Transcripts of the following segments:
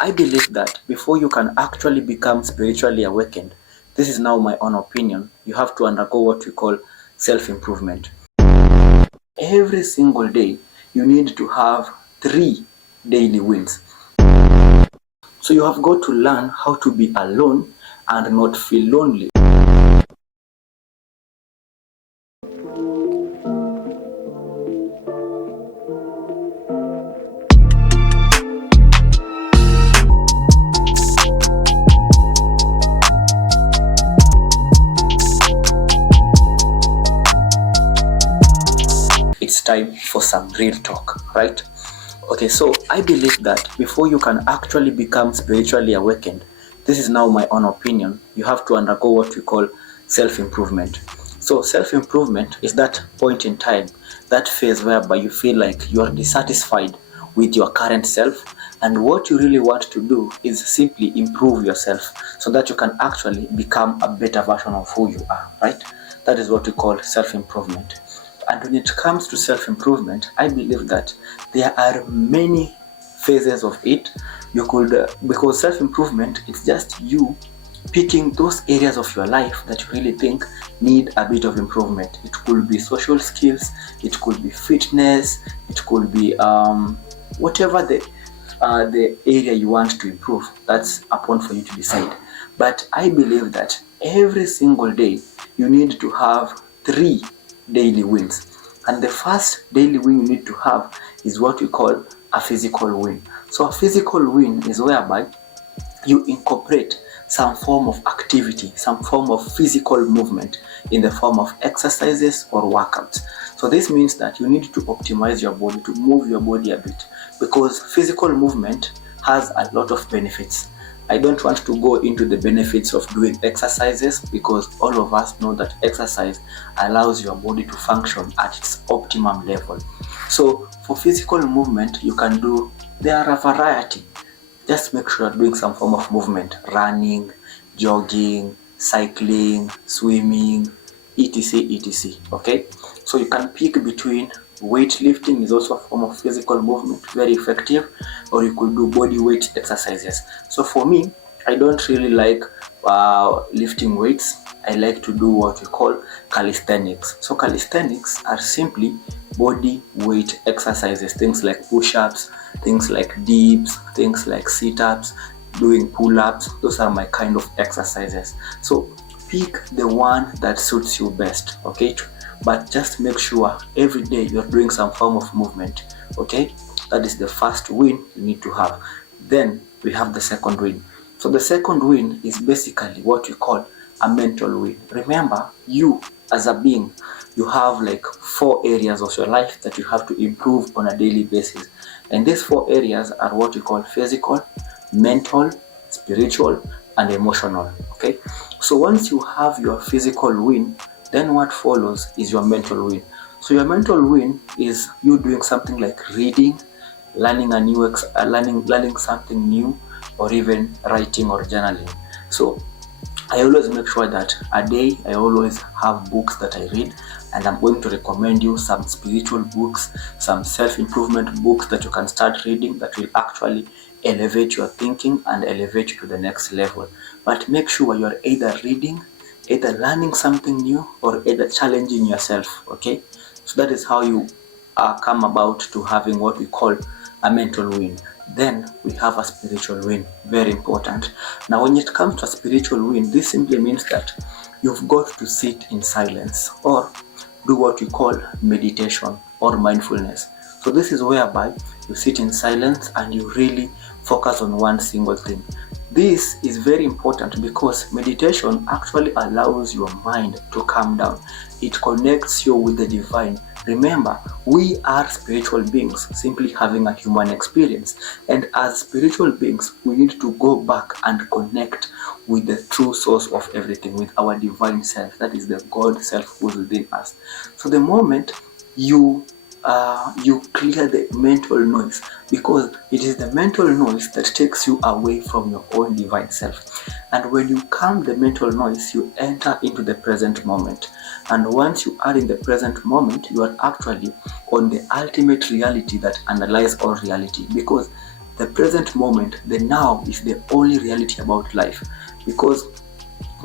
I believe that before you can actually become spiritually awakened, this is now my own opinion, you have to undergo what we call self-improvement. Every single day, you need to have 3 daily wins. So you have got to learn how to be alone and not feel lonely. It's time for some real talk, right? Okay, so I believe that before you can actually become spiritually awakened, this is now my own opinion, you have to undergo what we call self-improvement. So self-improvement is that point in time, that phase whereby you feel like you are dissatisfied with your current self, and what you really want to do is simply improve yourself so that you can actually become a better version of who you are, right? That is what we call self-improvement. And when it comes to self-improvement, I believe that there are many phases of it. You could, because self-improvement, it's just you picking those areas of your life that you really think need a bit of improvement. It could be social skills, it could be fitness, it could be whatever the area you want to improve. That's upon for you to decide. But I believe that every single day you need to have 3 daily wins, and the first daily win you need to have is what we call a physical win. So a physical win is whereby you incorporate some form of activity, some form of physical movement in the form of exercises or workouts. So this means that you need to optimize your body, to move your body a bit, because physical movement has a lot of benefits. I don't want to go into the benefits of doing exercises, because all of us know that exercise allows your body to function at its optimum level. So for physical movement, you can do, there are a variety. Just make sure you're doing some form of movement, running, jogging, cycling, swimming, etc, etc. Okay, so you can pick between weightlifting, is also a form of physical movement, very effective, or you could do body weight exercises. So for me, I don't really like lifting weights. I like to do what we call calisthenics. So calisthenics are simply body weight exercises, things like push-ups, things like dips, things like sit-ups, doing pull-ups. Those are my kind of exercises. So pick the one that suits you best, okay? But just make sure every day you're doing some form of movement, okay? That is the first win you need to have. Then we have the second win. So the second win is basically what we call a mental win. Remember, you as a being, you have like 4 areas of your life that you have to improve on a daily basis. And these 4 areas are what we call physical, mental, spiritual, and emotional, okay? So once you have your physical win, then what follows is your mental win. So your mental win is you doing something like reading, learning a new learning something new, or even writing or journaling. So I always make sure that a day I always have books that I read, and I'm going to recommend you some spiritual books, some self-improvement books that you can start reading that will actually elevate your thinking and elevate you to the next level. But make sure you're either reading, either learning something new, or either challenging yourself, okay? So that is how you come about to having what we call a mental win. Then we have a spiritual win, very important. Now when it comes to a spiritual win, this simply means that you've got to sit in silence or do what we call meditation or mindfulness. So this is whereby you sit in silence and you really focus on one single thing. This is very important because meditation actually allows your mind to calm down. It connects you with the divine. Remember, we are spiritual beings simply having a human experience, and as spiritual beings we need to go back and connect with the true source of everything, with our divine self, that is the God self who is within us. So the moment you clear the mental noise, because it is the mental noise that takes you away from your own divine self. And when you calm the mental noise, you enter into the present moment. And once you are in the present moment, you are actually on the ultimate reality that underlies all reality, because the present moment, the now, is the only reality about life, because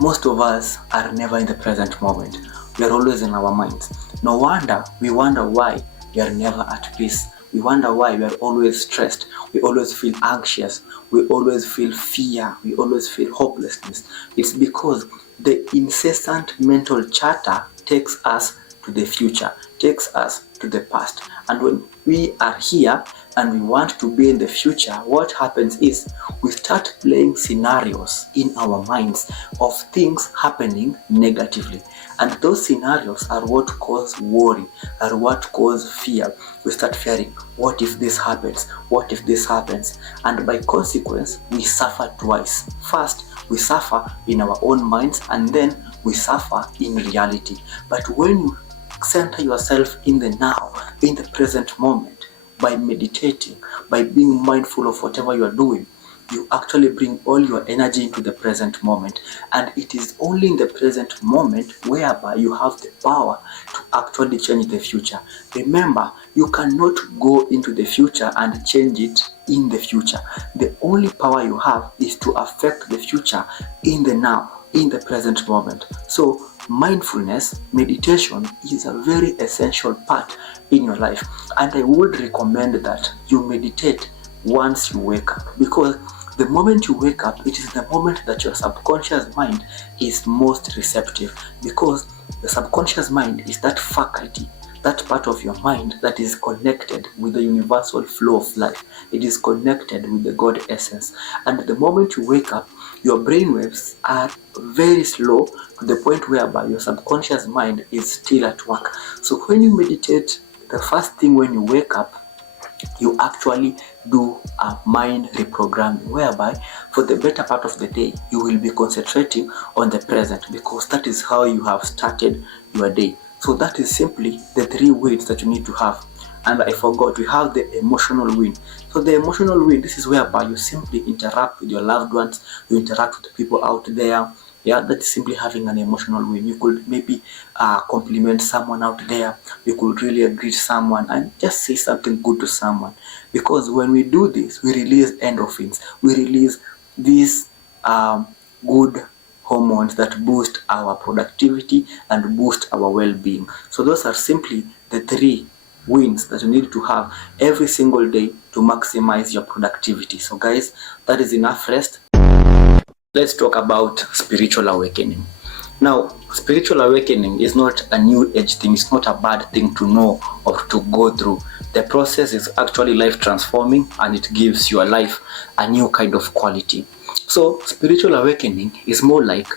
most of us are never in the present moment. We are always in our minds. No wonder we wonder why we are never at peace. We wonder why we are always stressed. We always feel anxious. We always feel fear. We always feel hopelessness. It's because the incessant mental chatter takes us to the future, takes us to the past. And when we are here and we want to be in the future, what happens is we start playing scenarios in our minds of things happening negatively. And those scenarios are what cause worry, are what cause fear. We start fearing, what if this happens? What if this happens? And by consequence, we suffer twice. First, we suffer in our own minds, and then we suffer in reality. But when you center yourself in the now, in the present moment, by meditating, by being mindful of whatever you are doing, you actually bring all your energy into the present moment. And it is only in the present moment whereby you have the power to actually change the future. Remember, you cannot go into the future and change it in the future. The only power you have is to affect the future in the now, in the present moment. So mindfulness, meditation is a very essential part in your life, and I would recommend that you meditate once you wake up, because the moment you wake up, it is the moment that your subconscious mind is most receptive, because the subconscious mind is that faculty, that part of your mind that is connected with the universal flow of life. It is connected with the God essence. And the moment you wake up, your brain waves are very slow to the point whereby your subconscious mind is still at work. So when you meditate, the first thing when you wake up, you actually do a mind reprogramming, whereby for the better part of the day you will be concentrating on the present, because that is how you have started your day. So that is simply the 3 wins that you need to have. And I forgot, we have the emotional win. So the emotional win, this is whereby you simply interact with your loved ones, you interact with the people out there. Yeah, that is simply having an emotional win. You could maybe compliment someone out there. You could really greet someone and just say something good to someone. Because when we do this, we release endorphins. We release these good hormones that boost our productivity and boost our well-being. So those are simply the 3 wins that you need to have every single day to maximize your productivity. So guys, that is enough rest. Let's talk about spiritual awakening. Now, spiritual awakening is not a new age thing. It's not a bad thing to know or to go through. The process is actually life transforming, and it gives your life a new kind of quality. So spiritual awakening is more like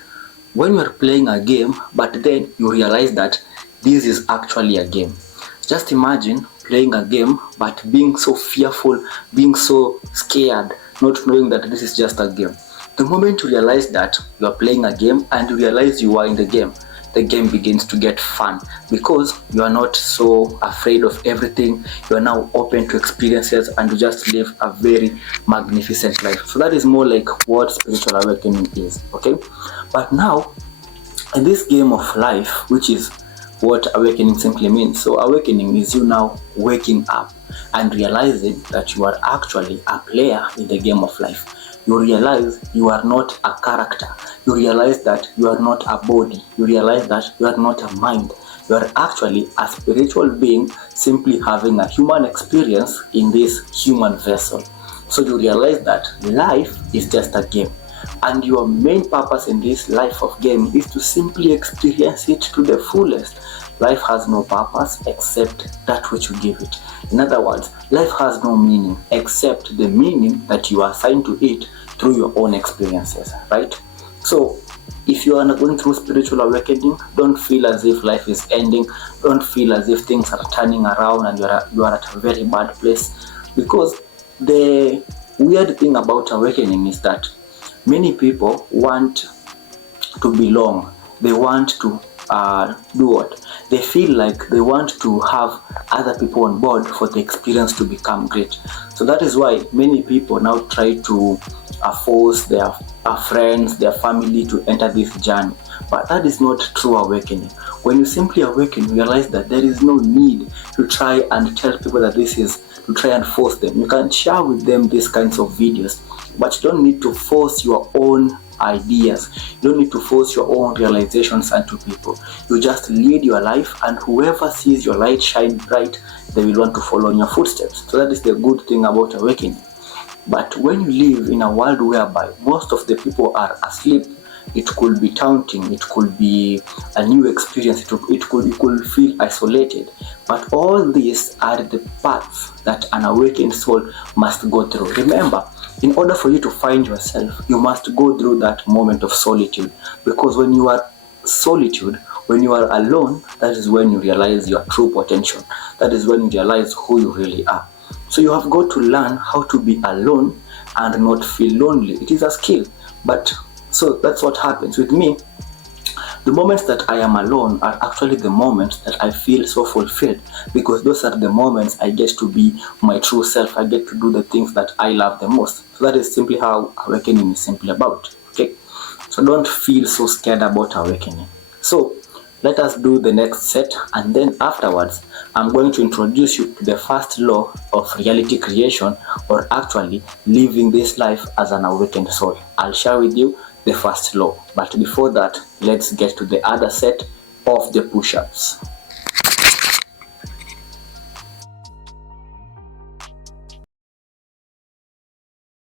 when you're playing a game, but then you realize that this is actually a game. Just imagine playing a game, but being so fearful, being so scared, not knowing that this is just a game. The moment you realize that you are playing a game and you realize you are in the game begins to get fun, because you are not so afraid of everything. You are now open to experiences and you just live a very magnificent life. So that is more like what spiritual awakening is, okay? But now, in this game of life, which is what awakening simply means. So awakening is you now waking up and realizing that you are actually a player in the game of life. You realize you are not a character. You realize that you are not a body. You realize that you are not a mind. You are actually a spiritual being simply having a human experience in this human vessel. So you realize that life is just a game. And your main purpose in this life of game is to simply experience it to the fullest. Life has no purpose except that which you give it. In other words, life has no meaning except the meaning that you assign to it through your own experiences, right? So if you are not going through spiritual awakening, don't feel as if life is ending. Don't feel as if things are turning around and you are at a very bad place. Because the weird thing about awakening is that many people want to belong. They want to do what? They feel like they want to have other people on board for the experience to become great. So that is why many people now try to force their friends, their family to enter this journey. But that is not true awakening. When you simply awaken, you realize that there is no need to try and tell people that this is to try and force them. You can share with them these kinds of videos, but you don't need to force your own ideas. You don't need to force your own realizations onto people. You just lead your life, and whoever sees your light shine bright, they will want to follow in your footsteps. So that is the good thing about awakening. But when you live in a world whereby most of the people are asleep, it could be taunting, it could be a new experience, you could feel isolated. But all these are the paths that an awakened soul must go through. Remember, in order for you to find yourself, you must go through that moment of solitude. Because when you are solitude, when you are alone, that is when you realize your true potential. That is when you realize who you really are. So you have got to learn how to be alone and not feel lonely. It is a skill. But so that's what happens with me. The moments that I am alone are actually the moments that I feel so fulfilled, because those are the moments I get to be my true self. I get to do the things that I love the most. So that is simply how awakening is simply about. Okay, so don't feel so scared about awakening. So let us do the next set, and then afterwards I'm going to introduce you to the first law of reality creation, or actually living this life as an awakened soul. I'll share with you the first law, but before that, let's get to the other set of the push-ups.